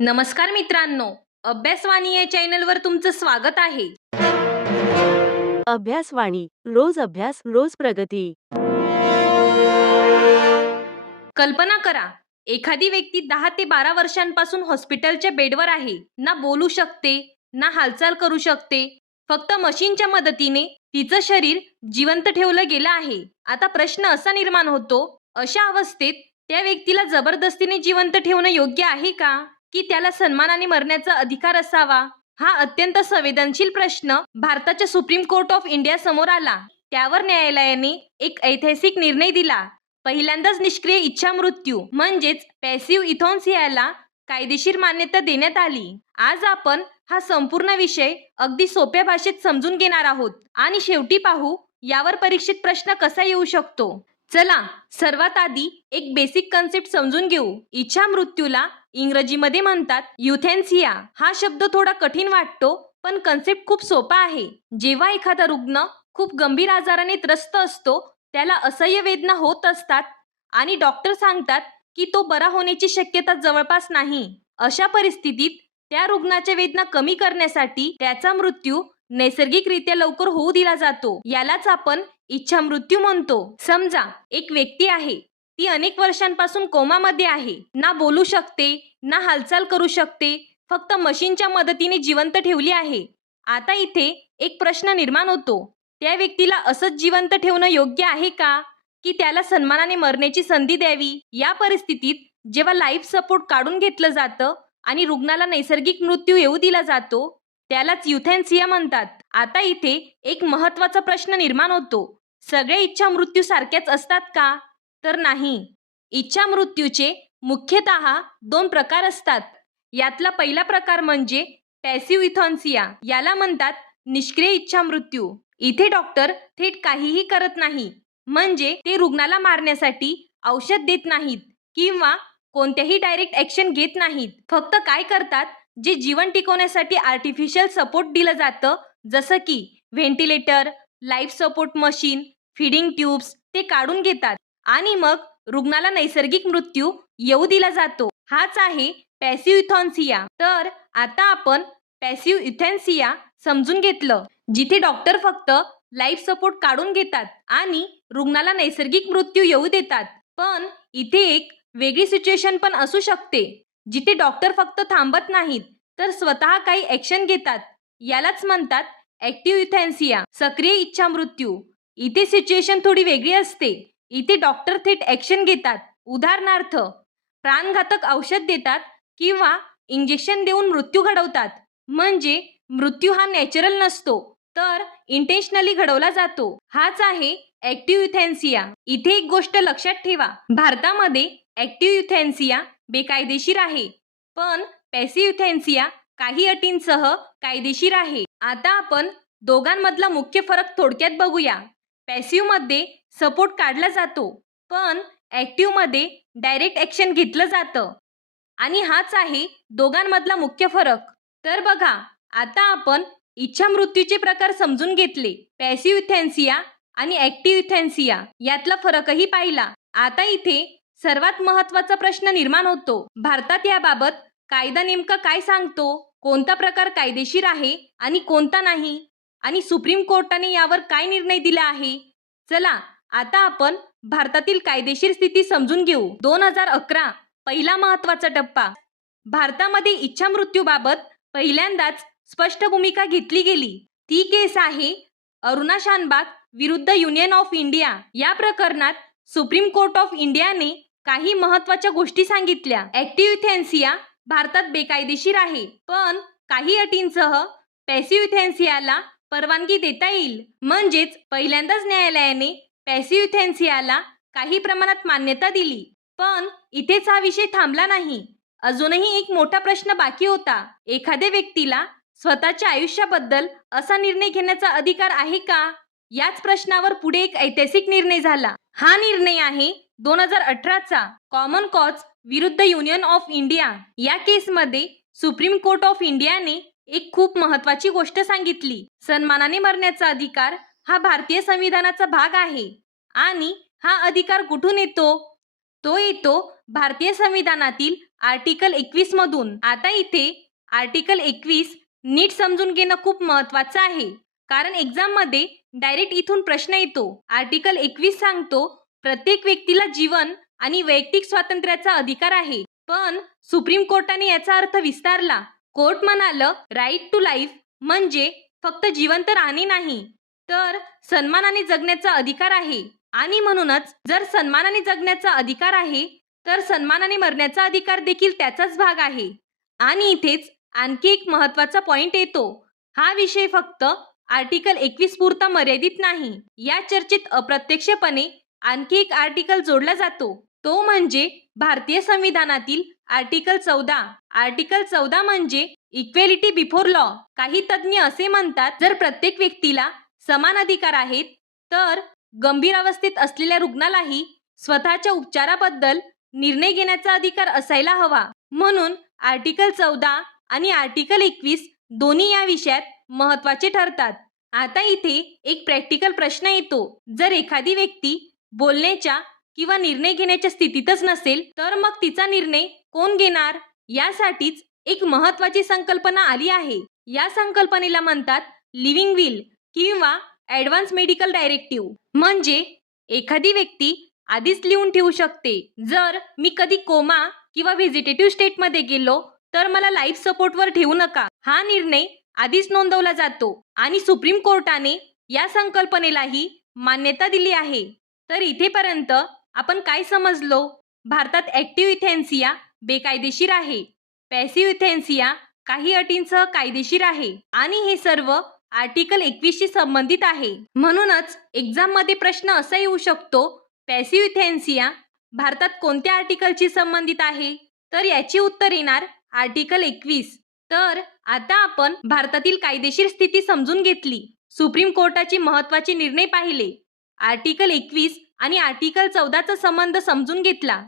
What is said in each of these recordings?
नमस्कार मित्रांनो, अभ्यासवाणी या चॅनलवर तुमचं स्वागत आहे. अभ्यासवाणी रोज अभ्यास रोज प्रगती. कल्पना करा, एखादी व्यक्ती 10 ते 12 वर्षांपासून हॉस्पिटलच्या बेडवर आहे. ना बोलू शकते, ना हालचाल करू शकते. फक्त मशीनच्या मदतीने तिचं शरीर जिवंत ठेवलं गेलं आहे. आता प्रश्न असा निर्माण होतो, अशा अवस्थेत त्या व्यक्तीला जबरदस्तीने जिवंत ठेवणं योग्य आहे का? की त्याला सन्मानाने मरण्याचा अधिकार असावा? हा अत्यंत संवेदनशील प्रश्न भारताच्या सुप्रीम कोर्ट ऑफ इंडिया समोर आला. त्यावर न्यायालयाने एक ऐतिहासिक निर्णय दिला. पहिल्यांदाच निष्क्रिय इच्छा मृत्यू म्हणजेच पॅसिव्ह इथॉन्सियाला कायदेशीर मान्यता देण्यात आली. आज आपण हा संपूर्ण विषय अगदी सोप्या भाषेत समजून घेणार आहोत आणि शेवटी पाहू यावर परीक्षेत प्रश्न कसा येऊ शकतो. चला, सर्वात आधी एक बेसिक कन्सेप्ट समजून घेऊ. इच्छा मृत्यूला इंग्रजीमध्ये म्हणतात युथेन्सिया. हा शब्द थोडा कठीण वाटतो, पण कन्सेप्ट खूप सोपा आहे. जेव्हा एखादा रुग्ण खूप गंभीर आजाराने त्रस्त असतो, त्याला असह्य वेदना होत असतात आणि डॉक्टर सांगतात की तो बरा होण्याची शक्यता जवळपास नाही. अशा परिस्थितीत त्या रुग्णाच्या वेदना कमी करण्यासाठी त्याचा मृत्यू नैसर्गिकरित्या लवकर होऊ दिला जातो. यालाच आपण इच्छा मृत्यू म्हणतो. समजा एक व्यक्ती आहे, ती अनेक वर्षांपासून कोमामध्ये आहे. ना बोलू शकते, ना हालचाल करू शकते. फक्त मशीनच्या मदतीने जिवंत ठेवली आहे. आता इथे एक प्रश्न निर्माण होतो, त्या व्यक्तीला असंच जिवंत ठेवणं योग्य आहे का? की त्याला सन्मानाने मरण्याची संधी द्यावी? या परिस्थितीत जेव्हा लाईफ सपोर्ट काढून घेतलं जातं आणि रुग्णाला नैसर्गिक मृत्यू येऊ दिला जातो, त्यालाच युथेन्सिया म्हणतात. आता इथे एक महत्त्वाचा प्रश्न निर्माण होतो, सगळ्या इच्छा मृत्यू सारख्याच असतात का? तर नाही. इच्छा मृत्यूचे मुख्यतः 2 प्रकार असतात. यातला पहिला प्रकार म्हणजे पॅसिव्ह इथॉन्सिया. याला म्हणतात निष्क्रिय इच्छा मृत्यू. इथे डॉक्टर थेट काहीही करत नाही, म्हणजे ते रुग्णाला मारण्यासाठी औषध देत नाहीत किंवा कोणत्याही डायरेक्ट ॲक्शन घेत नाहीत. फक्त काय करतात, जे जीवन टिकवण्यासाठी आर्टिफिशियल सपोर्ट दिलं जातं, जसं की ventilator, life support machine, feeding tubes, ते काढून घेतात आणि मग रुग्णाला नैसर्गिक मृत्यू येऊ दिला जातो. हाच आहे पॅसिव्ह इथॉन्सिया. तर आता आपण पॅसिव्ह इथॉन्सिया समजून घेतलं, जिथे डॉक्टर फक्त लाईफ सपोर्ट काढून घेतात आणि रुग्णाला नैसर्गिक मृत्यू येऊ देतात. पण इथे एक वेगळी सिच्युएशन पण असू शकते, जिथे डॉक्टर फक्त थांबत नाहीत, तर स्वतः काही ॲक्शन घेतात. यालाच म्हणतात ॲक्टिव्ह इथॉन्सिया, सक्रिय इच्छा मृत्यू. इथे सिच्युएशन थोडी वेगळी असते. इथे डॉक्टर थेट ॲक्शन घेतात. उदाहरणार्थ, प्राणघातक औषध देतात किंवा इंजेक्शन देऊन मृत्यू घडवतात. म्हणजे मृत्यू हा नॅचरल नसतो, तर इंटेन्शनली घडवला जातो. हाच आहे ॲक्टिव्ह युथेन्सिया. इथे एक गोष्ट लक्षात ठेवा, भारतामध्ये ॲक्टिव्ह युथेन्सिया बेकायदेशीर आहे, पण पॅसिव्ह युथेन्सिया काही अटींसह कायदेशीर आहे. आता आपण दोघांमधला मुख्य फरक थोडक्यात बघूया. पॅसिव्हमध्ये सपोर्ट काढला जातो, पण ॲक्टिव्हमध्ये डायरेक्ट ॲक्शन घेतलं जातं आणि हाच आहे दोघांमधला मुख्य फरक. तर बघा, आता आपण इच्छा मृत्यूचे प्रकार समजून घेतले. पॅसिव्ह युथेन्सिया आणि ॲक्टिव्ह युथेन्सिया यातला फरकही पाहिला. आता इथे सर्वात महत्त्वाचा प्रश्न निर्माण होतो, भारतात याबाबत कायदा नेमका काय सांगतो? कोणता प्रकार कायदेशीर आहे आणि कोणता नाही? आणि सुप्रीम कोर्टाने यावर काय निर्णय दिला आहे? चला, आता आपण भारतातील कायदेशीर स्थिती समजून घेऊ. 2011 पहिला महत्त्वाचा टप्पा. भारतामध्ये इच्छा मृत्यूबाबत पहिल्यांदाच स्पष्ट भूमिका घेतली गेली. ती केस आहे अरुणा शानबाग विरुद्ध युनियन ऑफ इंडिया. या प्रकरणात सुप्रीम कोर्ट ऑफ इंडियाने काही महत्त्वाच्या गोष्टी सांगितल्या. ॲक्टिव्ह युथेन्सिया भारतात बेकायदेशीर आहे, पण काही अटींसह पॅसिव्ह युथेन्सियाला परवानगी देता येईल. म्हणजेच पहिल्यांदाच न्यायालयाने पॅसिव्ह युथेन्सियाला काही प्रमाणात मान्यता दिली. पण इथेच हा विषय थांबला नाही. अजूनही एक मोठा प्रश्न बाकी होता, एखाद्या व्यक्तीला स्वतःच्या आयुष्याबद्दल असा निर्णय घेण्याचा अधिकार आहे का? याच प्रश्नावर पुढे एक ऐतिहासिक निर्णय झाला. हा निर्णय आहे 2018चा कॉमन कॉज विरुद्ध युनियन ऑफ इंडिया. या केसमध्ये सुप्रीम कोर्ट ऑफ इंडियाने एक खूप महत्त्वाची गोष्ट सांगितली. सन्मानाने मरण्याचा अधिकार हा भारतीय संविधानाचा भाग आहे आणि हा अधिकार कुठून येतो? तो येतो भारतीय संविधानातील आर्टिकल 21 मधून. आता इथे आर्टिकल 21 नीट समजून घेणं खूप महत्त्वाचं आहे, कारण एक्झाममध्ये डायरेक्ट इथून प्रश्न येतो. आर्टिकल 21 सांगतो प्रत्येक व्यक्तीला जीवन आणि वैयक्तिक स्वातंत्र्याचा अधिकार आहे. पण सुप्रीम कोर्टाने याचा अर्थ विस्तारला. कोर्ट म्हणालं राईट टू लाईफ म्हणजे फक्त जिवंत राहणे नाही, तर सन्मानाने जगण्याचा अधिकार आहे. आणि म्हणूनच जर सन्मानाने जगण्याचा अधिकार आहे, तर सन्मानाने मरण्याचा अधिकार देखील त्याचाच भाग आहे. आणि इथेच आणखी एक महत्त्वाचा पॉइंट येतो. हा विषय फक्त आर्टिकल 21 पुरता मर्यादित नाही. या चर्चेत अप्रत्यक्षपणे आणखी एक आर्टिकल जोडला जातो, तो म्हणजे भारतीय संविधानातील आर्टिकल 14. आर्टिकल 14 म्हणजे इक्वेलिटी बिफोर लॉ. काही तज्ज्ञ असे म्हणतात, जर प्रत्येक व्यक्तीला समान अधिकार आहेत, तर गंभीर अवस्थेत असलेल्या रुग्णालाही स्वतःच्या उपचाराबद्दल निर्णय घेण्याचा अधिकार असायला हवा. म्हणून आर्टिकल 14 आणि आर्टिकल 21 दोन्ही या विषयात महत्त्वाचे ठरतात. आता इथे एक प्रॅक्टिकल प्रश्न येतो. जर एखादी व्यक्ती बोलण्याच्या किंवा निर्णय घेण्याच्या स्थितीतच नसेल, तर मग तिचा निर्णय कोण घेणार? यासाठीच एक महत्त्वाची संकल्पना आली आहे. या संकल्पनेला म्हणतात लिव्हिंग विल किंवा ॲडव्हान्स मेडिकल डायरेक्टिव्ह. म्हणजे एखादी व्यक्ती आधीच लिहून ठेवू शकते, जर मी कधी कोमा किंवा व्हेजिटेटिव्ह स्टेटमध्ये गेलो, तर मला लाईफ सपोर्टवर ठेवू नका. हा निर्णय आधीच नोंदवला जातो आणि सुप्रीम कोर्टाने या संकल्पनेलाही मान्यता दिली आहे. तर इथेपर्यंत आपण काय समजलो? भारतात ॲक्टिव्ह इथेन्सिया बेकायदेशीर आहे, पॅसिव्ह इथेन्सिया काही अटींसह कायदेशीर आहे आणि हे सर्व आर्टिकल 21 शी संबंधित आहे. म्हणूनच एक्झाममध्ये प्रश्न असा येऊ शकतो, पॅसिव्ह इथेन्सिया भारतात कोणत्या आर्टिकलशी संबंधित आहे? तर याची उत्तर येणार आर्टिकल 21. तर आता आपण भारतातील कायदेशीर स्थिती समजून घेतली, सुप्रीम कोर्टाचे महत्त्वाचे निर्णय पाहिले, आर्टिकल 21 आणि आर्टिकल 14 चा संबंध समजून घेतला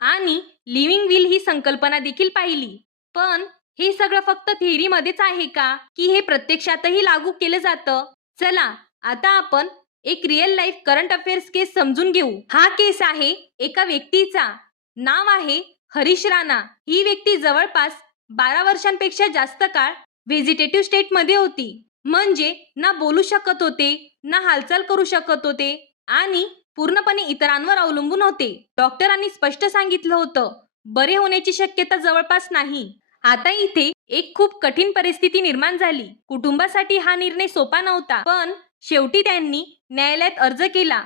आणि लिव्हिंग विल ही संकल्पना देखील पाहिली. पण हे सगळं फक्त थेअरीमध्येच आहे का, की हे प्रत्यक्षातही लागू केलं जातं? चला आता आपण एक रिअल लाईफ करंट अफेअर्स केस समजून घेऊ. हा केस आहे एका व्यक्तीचा. नाव आहे हरीश राणा. ही व्यक्ती जवळपास 12 वर्षांपेक्षा जास्त काळ व्हेजिटेटिव्ह स्टेटमध्ये होती. म्हणजे ना बोलू शकत होते, ना हालचाल करू शकत होते आणि पूर्णपणे इतरांवर अवलंबून होते. डॉक्टरांनी स्पष्ट सांगितलं होतं, बरे होण्याची शक्यता जवळपास नाही. आता इथे एक खूप कठीण परिस्थिती निर्माण झाली. कुटुंबासाठी हा निर्णय सोपा नव्हता, पण शेवटी त्यांनी न्यायालयात अर्ज केला,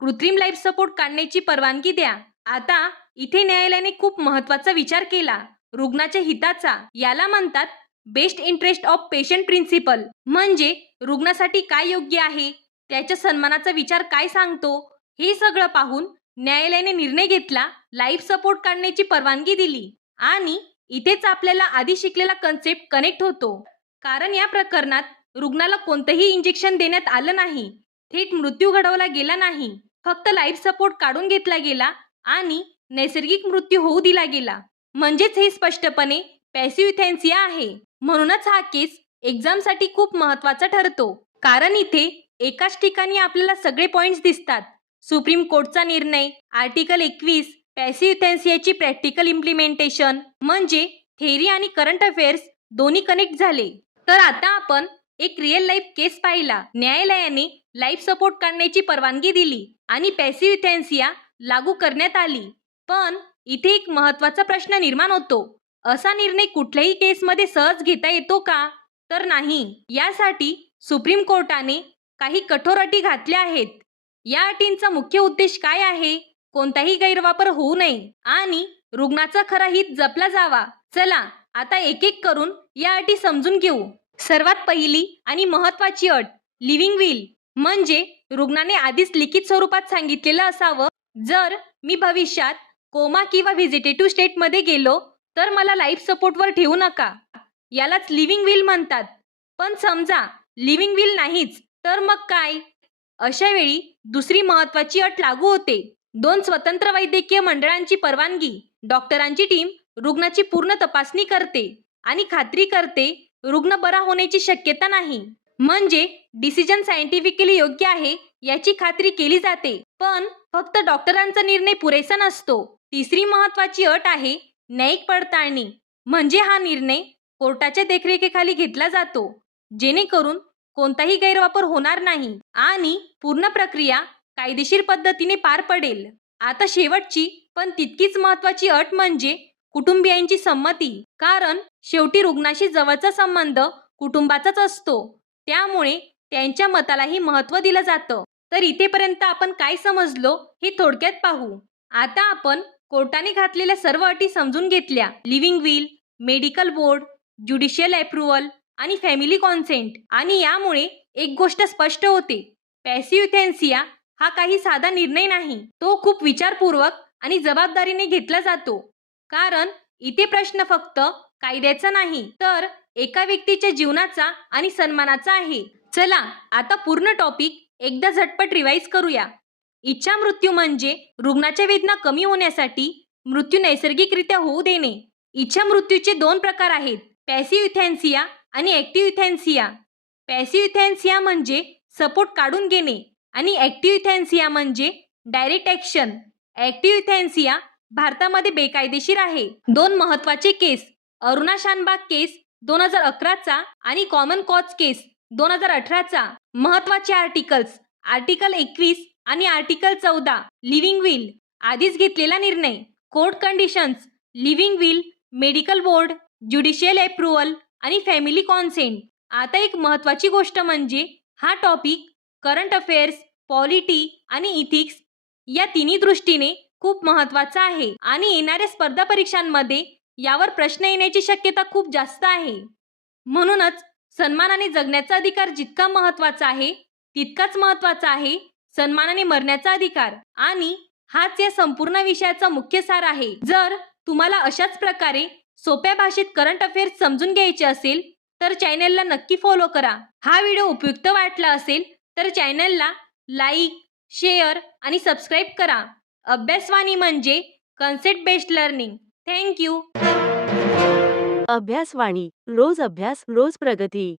कृत्रिम लाईफ सपोर्ट काढण्याची परवानगी द्या. आता इथे न्यायालयाने खूप महत्त्वाचा विचार केला, रुग्णाच्या हिताचा. याला म्हणतात best interest of patient principle. म्हणजे रुग्णासाठी काय योग्य आहे, त्याच्या सन्मानाचा विचार काय सांगतो, हे सगळं पाहून न्यायालयाने निर्णय घेतला, लाईफ सपोर्ट काढण्याची परवानगी दिली. आणि इथेच आपल्याला आधी शिकलेला कन्सेप्ट कनेक्ट होतो, कारण या प्रकरणात रुग्णाला कोणतंही इंजेक्शन देण्यात आलं नाही, थेट मृत्यू घडवला गेला नाही, फक्त लाईफ सपोर्ट काढून घेतला गेला आणि नैसर्गिक मृत्यू होऊ दिला गेला. म्हणजेच हे स्पष्टपणे पॅसिव्ह इथेन्सिया आहे. म्हणूनच हा केस एक्झामसाठी खूप महत्त्वाचा ठरतो, कारण इथे एकाच ठिकाणी आपल्याला सगळे पॉइंट्स दिसतात. सुप्रीम कोर्टचा निर्णय, आर्टिकल 21, पॅसिव्ह इथेन्सियाची प्रॅक्टिकल इम्प्लिमेंटेशन. म्हणजे थेअरी आणि करंट अफेअर्स दोन्ही कनेक्ट झाले. तर आता आपण एक रिअल लाईफ केस पाहिला. न्यायालयाने लाईफ सपोर्ट काढण्याची परवानगी दिली आणि पॅसिव्ह इथेन्सिया लागू करण्यात आली. पण इथे एक महत्त्वाचा प्रश्न निर्माण होतो, असा निर्णय कुठल्याही केसमध्ये सहज घेता येतो का? तर नाही. यासाठी सुप्रीम कोर्टाने काही कठोर अटी घातल्या आहेत. या अटींचा मुख्य उद्देश काय आहे? कोणताही गैरवापर होऊ नये आणि रुग्णाचा खरा हित जपला जावा. चला आता एक एक करून या अटी समजून घेऊ. सर्वात पहिली आणि महत्त्वाची अट, लिव्हिंग विल. म्हणजे रुग्णाने आधीच लिखित स्वरूपात सांगितलेलं असावं, जर मी भविष्यात कोमा किंवा व्हेजिटेटिव्ह स्टेटमध्ये गेलो, तर मला लाईफ सपोर्टवर ठेवू नका. यालाच लिव्हिंग विल म्हणतात. पण समजा लिव्हिंग विल नाहीच, तर मग काय? अशा वेळी दुसरी महत्त्वाची अट लागू होते, 2 स्वतंत्र वैद्यकीय मंडळांची परवानगी. डॉक्टरांची टीम रुग्णाची पूर्ण तपासणी करते आणि खात्री करते रुग्ण बरा होण्याची शक्यता नाही. म्हणजे डिसिजन सायंटिफिकली योग्य आहे याची खात्री केली जाते. पण फक्त डॉक्टरांचा निर्णय पुरेसा नसतो. तिसरी महत्त्वाची अट आहे न्यायिक पडताळणी म्हणजे हा निर्णय कोर्टाच्या देखरेखीखाली घेतला जातो, जेणेकरून कोणताही गैरवापर होणार नाही आणि पूर्ण प्रक्रिया कायदेशीर पद्धतीने पार पडेल. आता शेवटची पण तितकीच महत्त्वाची अट म्हणजे कुटुंबियांची संमती. कारण शेवटी रुग्णाशी जवळचा संबंध कुटुंबाचाच असतो, त्यामुळे त्यांच्या मतालाही महत्त्व दिलं जातं. तर इथेपर्यंत आपण काय समजलो हे थोडक्यात पाहू. आता आपण कोर्टाने घातलेल्या सर्व अटी समजून घेतल्या. Living will, medical board, judicial approval आणि फॅमिली कॉन्सेंट. आणि यामुळे एक गोष्ट स्पष्ट होते, पॅसिव्ह युथॅन्सिया हा काही साधा निर्णय नाही. तो खूप विचारपूर्वक आणि जबाबदारीने घेतला जातो. कारण इथे प्रश्न फक्त कायद्याचा नाही, तर एका व्यक्तीच्या जीवनाचा आणि सन्मानाचा आहे. चला आता पूर्ण टॉपिक एकदा झटपट रिवाईज करूया. इच्छा मृत्यू म्हणजे रुग्णाच्या वेदना कमी होण्यासाठी मृत्यू नैसर्गिकरित्या होऊ देणे. इच्छा मृत्यूचे दोन प्रकार आहेत, पॅसिव्ह युथॅन्सिया आणि ॲक्टिव्ह युथॅन्सिया. पॅसिव्ह युथॅन्सिया म्हणजे सपोर्ट काढून घेणे आणि ॲक्टिव्ह युथॅन्सिया म्हणजे डायरेक्ट ॲक्शन. ॲक्टिव्ह युथॅन्सिया भारतामध्ये बेकायदेशीर आहे. दोन महत्त्वाचे केस, अरुणा शानबाग केस 2011चा आणि कॉमन कॉज केस 2018चा. महत्त्वाचे आर्टिकल्स, आर्टिकल 21 आणि आर्टिकल 14 लिव्हिंग विल, आधीच घेतलेला निर्णय. Court conditions, living will, medical board, judicial approval आणि फॅमिली कॉन्सेंट. आता एक महत्त्वाची गोष्ट म्हणजे हा टॉपिक करंट अफेअर्स, पॉलिटी आणि इथिक्स या तिन्ही दृष्टीने खूप महत्त्वाचा आहे आणि येणाऱ्या स्पर्धा परीक्षांमध्ये यावर प्रश्न येण्याची शक्यता खूप जास्त आहे. म्हणूनच सन्मानाने जगण्याचा अधिकार जितका महत्त्वाचा आहे, तितकाच महत्त्वाचा आहे सन्मानाने मरण्याचा अधिकार. आणि हाच या संपूर्ण विषयाचा मुख्य सार आहे. जर तुम्हाला अशाच प्रकारे सोप्या भाषेत करंट अफेअर्स समजून घ्यायचे असेल तर चॅनलला नक्की फॉलो करा. हा व्हिडिओ उपयुक्त वाटला असेल तर चॅनलला लाईक, शेअर आणि सबस्क्राईब करा. अभ्यासवाणी म्हणजे कन्सेप्ट बेस्ड लर्निंग. थँक्यू. अभ्यासवाणी, रोज अभ्यास, रोज प्रगती.